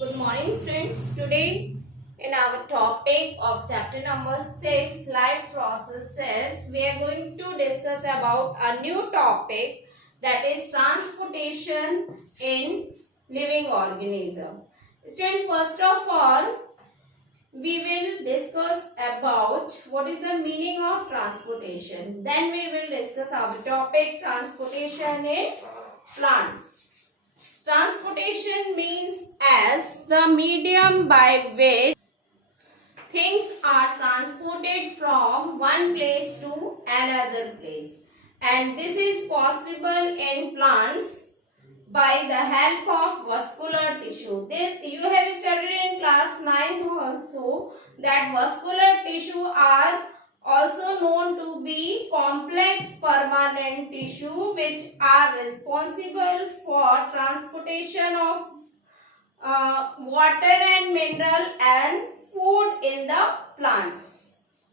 Good morning, students. Today, in our topic of chapter number 6, life processes, we are going to discuss about a new topic, that is transportation in living organism. Student, first of all, we will discuss about what is the meaning of transportation. Then we will discuss our topic, transportation in plants. Transportation means as the medium by which things are transported from one place to another place, and this is possible in plants by the help of vascular tissue. This you have studied in class 9 also, that vascular tissue are also known to be complex permanent tissue which are responsible for transportation of water and mineral and food in the plants.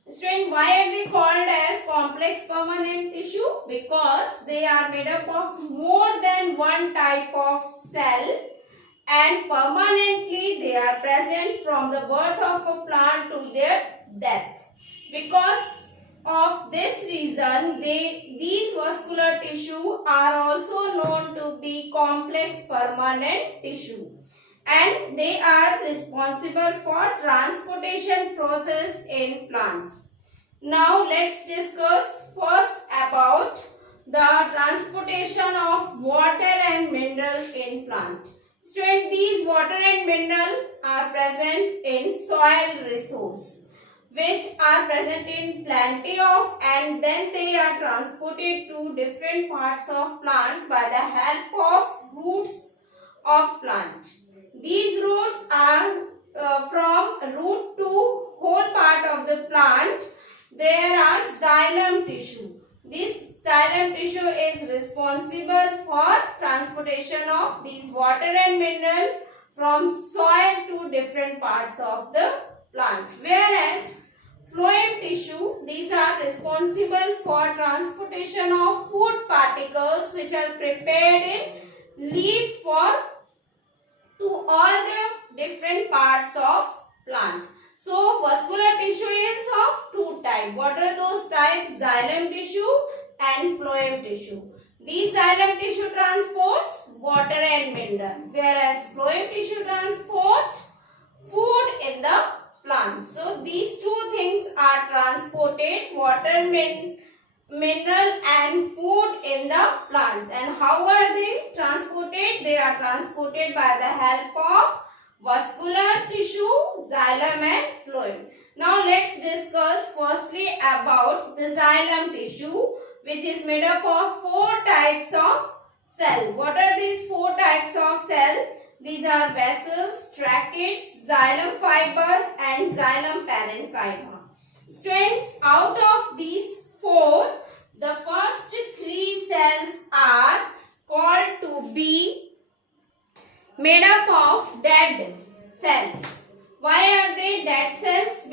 Student, why are they called as complex permanent tissue? Because they are made up of more than one type of cell, and permanently they are present from the birth of a plant to their death. Because of this reason, these vascular tissue are also known to be complex permanent tissue, and they are responsible for transportation process in plants. Now let's discuss first about the transportation of water and minerals in plant. Student, these water and mineral are present in soil resource, which are present in plenty of, and then they are transported to different parts of plant by the help of roots of plant. These roots are from root to whole part of the plant. There are xylem tissue. This xylem tissue is responsible for transportation of these water and mineral from soil to different parts of the plants. Whereas phloem tissue, these are responsible for transportation of food particles which are prepared in leaf for to all the different parts of plant. So vascular tissue is of two types. What are those types? Xylem tissue and phloem tissue. These xylem tissue transports water and mineral, whereas phloem tissue transport food in the plant. So these two things are transported, water, mineral and food in the plants. And how are they transported? They are transported by the help of vascular tissue, xylem and phloem. Now let's discuss firstly about the xylem tissue, which is made up of four types of cell. What are these four types of cell? These are vessels, tracheids, xylem fiber and xylem parenchyma. Students, out of these four, the first three cells are called to be made up of dead cells. Why are they dead cells?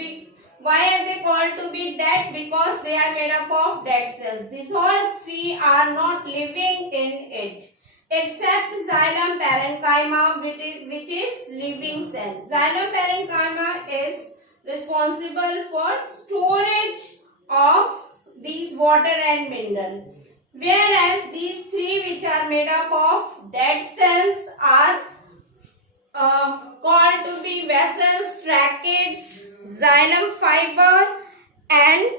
Why are they called to be dead? Because they are made up of dead cells. These all three are not living in it, except xylem parenchyma, which is living cell. Xylem parenchyma is responsible for storage of these water and mineral, whereas these three, which are made up of dead cells, are called to be vessels, tracheids, xylem fiber, and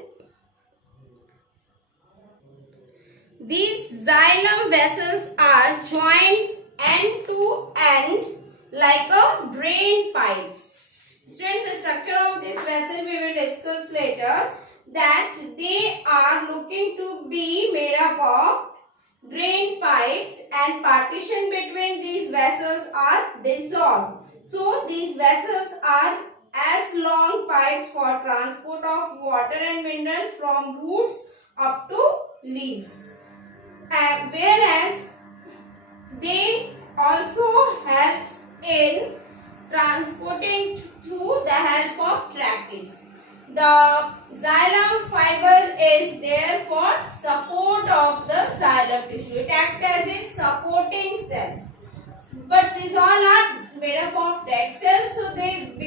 these xylem vessels are joined end to end like a drain pipes. Students, the structure of this vessel we will discuss later, that they are looking to be made up of drain pipes, and partition between these vessels are dissolved. So these vessels are as long pipes for transport of water and mineral from roots up to leaves. Whereas they also helps in transporting through the help of tracheids. The xylem fiber is there for support of the xylem tissue. It acts as its supporting cells. But these all are made up of dead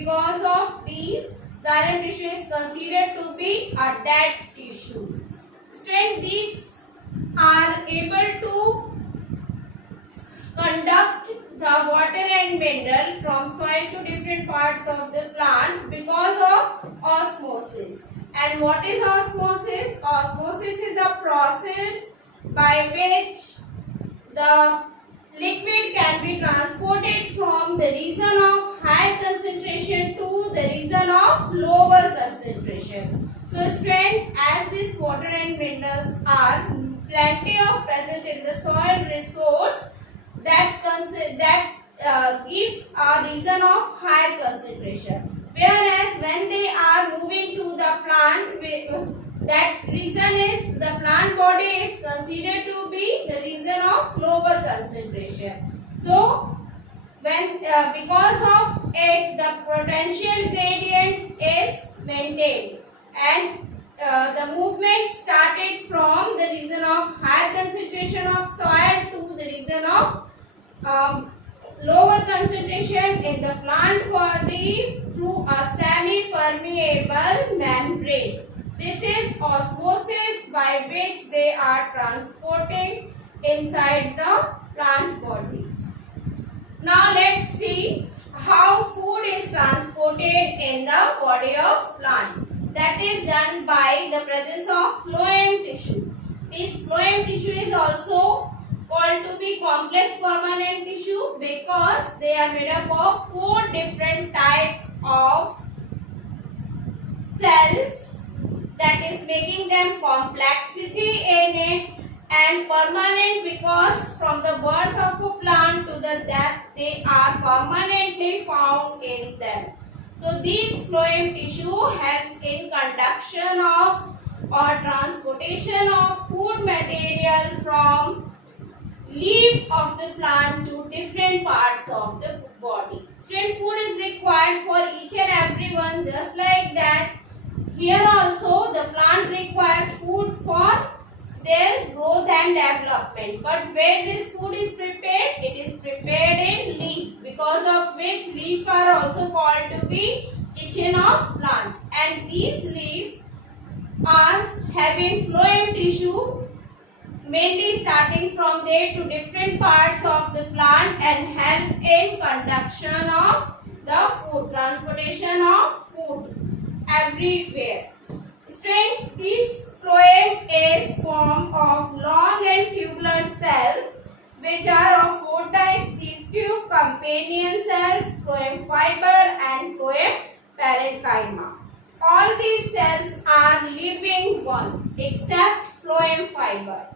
because of these, xylem tissue is considered to be a dead tissue. Students, these are able to conduct the water and mineral from soil to different parts of the plant because of osmosis. And what is osmosis? Osmosis is a process by which the liquid can be transported from the region of high concentration to the region of lower concentration. So student, as these water and minerals are plenty of present in the soil resource, that gives a region of higher concentration, whereas when they are moving to the plant, that region is, the plant body is considered to be the region of lower concentration. So when because of it, the potential gradient is maintained, and the movement started from the region of higher concentration of soil to the region of lower concentration in the plant body through a semi-permeable membrane. This is osmosis by which they are transporting inside the plant body. Now let's see how food is transported in the body of plant. That is done by the presence of phloem tissue. This phloem tissue is also called to be complex permanent tissue because they are made up of 4 different types of cells, that is making them complexity in it, and permanent because from the birth of a plant to the death they are permanently found in them. So these phloem tissue helps in conduction of or transportation of food material from leaf of the plant to different parts of the body. Student, food is required for each and every one. Just like that, here also the plant requires food for their growth and development. But where this food is prepared? It is prepared in leaf, because of which leaf are also called to be kitchen of plant. And these leaves are having phloem tissue, mainly starting from there to different parts of the plant, and help in conduction of the food, transportation of food everywhere. Students, this phloem is formed of long and tubular cells which are of 4 types: sieve tube, companion cells, phloem fiber and phloem parenchyma. All these cells are living one except phloem fiber.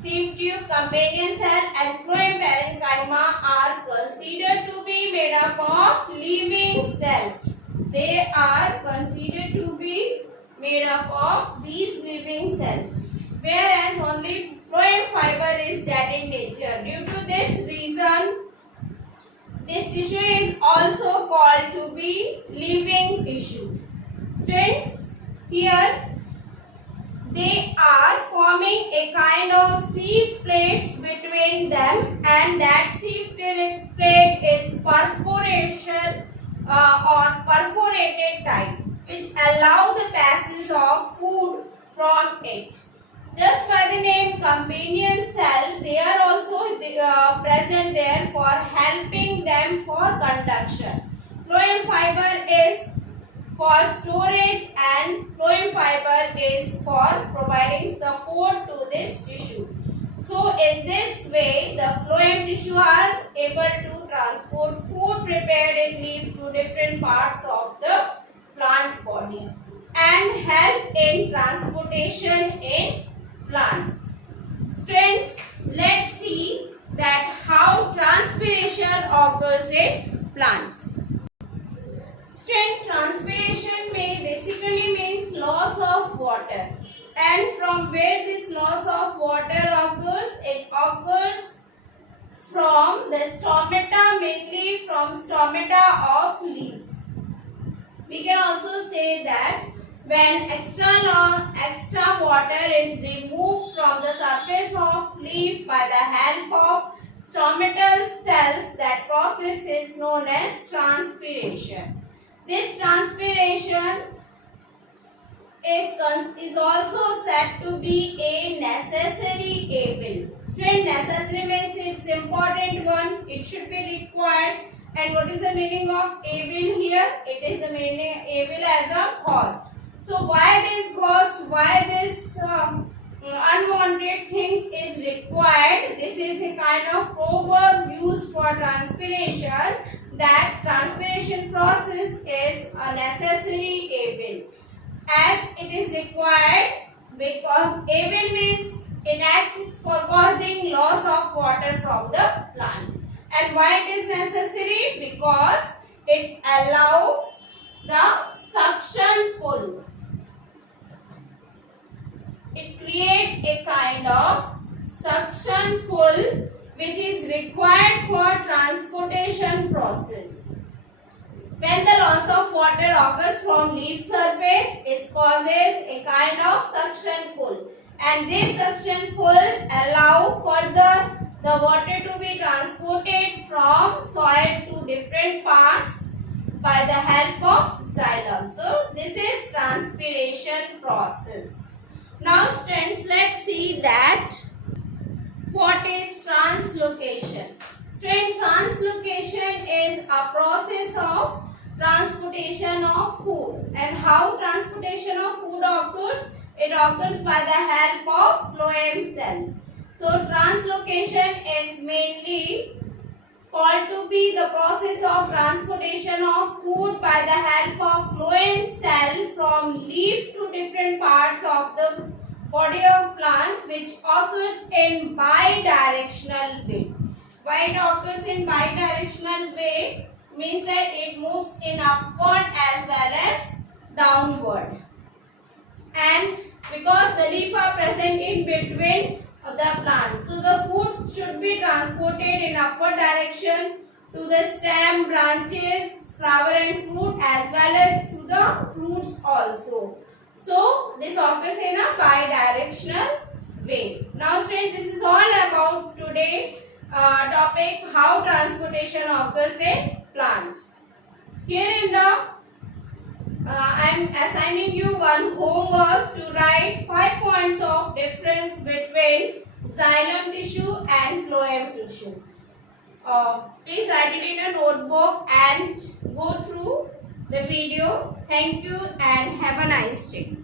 Sieve tube, companion cell and phloem parenchyma are considered to be made up of living cells. They are considered to be made up of these living cells, whereas only phloem fiber is dead in nature. Due to this reason, this tissue is also called to be living tissue. Friends, here they are forming a kind of sieve plates between them, and that sieve plate is perforation or perforated type, which allow the passage of food from it. Just by the name companion cell, they are also present there for helping them for conduction. Phloem fiber is for storage and phloem fiber is for providing support to this tissue. So in this way, the phloem tissue are able to transport food prepared in leaf to different parts of the plant body and help in transportation in plants. Students, let's see that how transpiration occurs in plants. Student, transpiration basically means loss of water, and from where this loss of water occurs? It occurs from the stomata, mainly from stomata of leaf. We can also say that when extra water is removed from the surface of leaf by the help of stomatal cells, that process is known as transpiration. This transpiration is also said to be a necessary evil. Student, necessary means it's important one. It should be required. And what is the meaning of evil here? It is the meaning evil as a cost. So why this cost? Why this unwanted things is required? This is a kind of proverb used for transpiration, that transpiration process is a necessary evil, as it is required because evil means it acts for causing loss of water from the plant. And why it is necessary? Because it allows the suction pull. It creates a kind of suction pull which is required for transportation process. When the loss of water occurs from leaf surface, it causes a kind of suction pull, and this suction pull allows for the water to be transported from soil to different parts by the help of xylem. So this is transpiration process. Now students, let's see that what is translocation. Student, translocation is a process of transportation of food. And how transportation of food occurs? It occurs by the help of phloem cells. So translocation is mainly called to be the process of transportation of food by the help of phloem cell from leaf to different parts of the body of plant, which occurs in bidirectional way. Why it occurs in bidirectional way means that it moves in upward as well as downward, and because the leaf are present in between the plant, so the food should be transported in upward direction to the stem, branches, flower and fruit, as well as to the roots also. So this occurs in a bidirectional way. Now students, this is all about today topic, how transportation occurs in plants. Here in the I am assigning you one homework to write 5 points of difference between xylem tissue and phloem tissue. Please write it in a notebook and go through the video. Thank you and have a nice day.